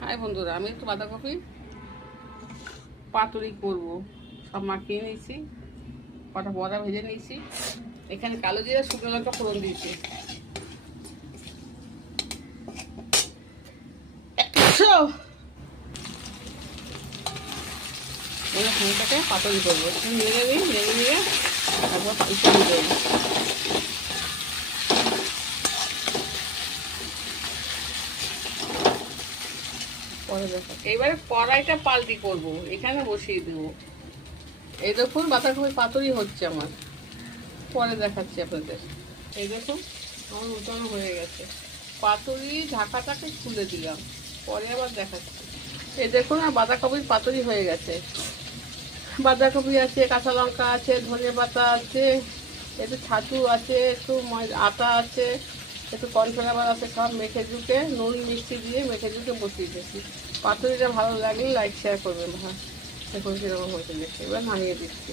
High বন্ধুরা, আমি একটু বাঁধাকপি পাতুরি করব। সব মাখিয়ে নিয়েছি, কটা বড়া ভেজে নিয়েছি। এখানে কালো জিরা শুকনো লঙ্কা ফোড়ন দিয়েছি। এবার ফোনটাকে পাতুরি করবো, নেড়ে নিয়ে তারপর একটু দিয়ে দেবো। পরে দেখো, এইবারে কড়াইটা পাল্টি করব, এখানে বসিয়ে দেবো। এই দেখুন বাঁধাকপি পাতুরি হচ্ছে আমার। পরে দেখাচ্ছি আপনাদের। এই দেখুন আমার উল্টানো হয়ে গেছে। পাতুরি ঢাকাটাকে খুলে দিলাম, পরে আবার দেখাচ্ছি। এই দেখুন আর বাঁধাকপির পাতুরি হয়ে গেছে। বাঁধাকপি আছে, কাঁচা লঙ্কা আছে, ধনে পাতা আছে, একটু ছাতু আছে, একটু আটা আছে, একটু কর্নফ্লাওয়ার আছে, সব মেখে ঝুঁকে নুন মিষ্টি দিয়ে মেখে ঝুঁকে বসিয়ে দিয়েছি। পাতুরিটা ভালো লাগলে লাইক শেয়ার করবেন। হ্যাঁ দেখুন কীরকম হয়েছে দেখে, এবার নামিয়ে দিচ্ছি।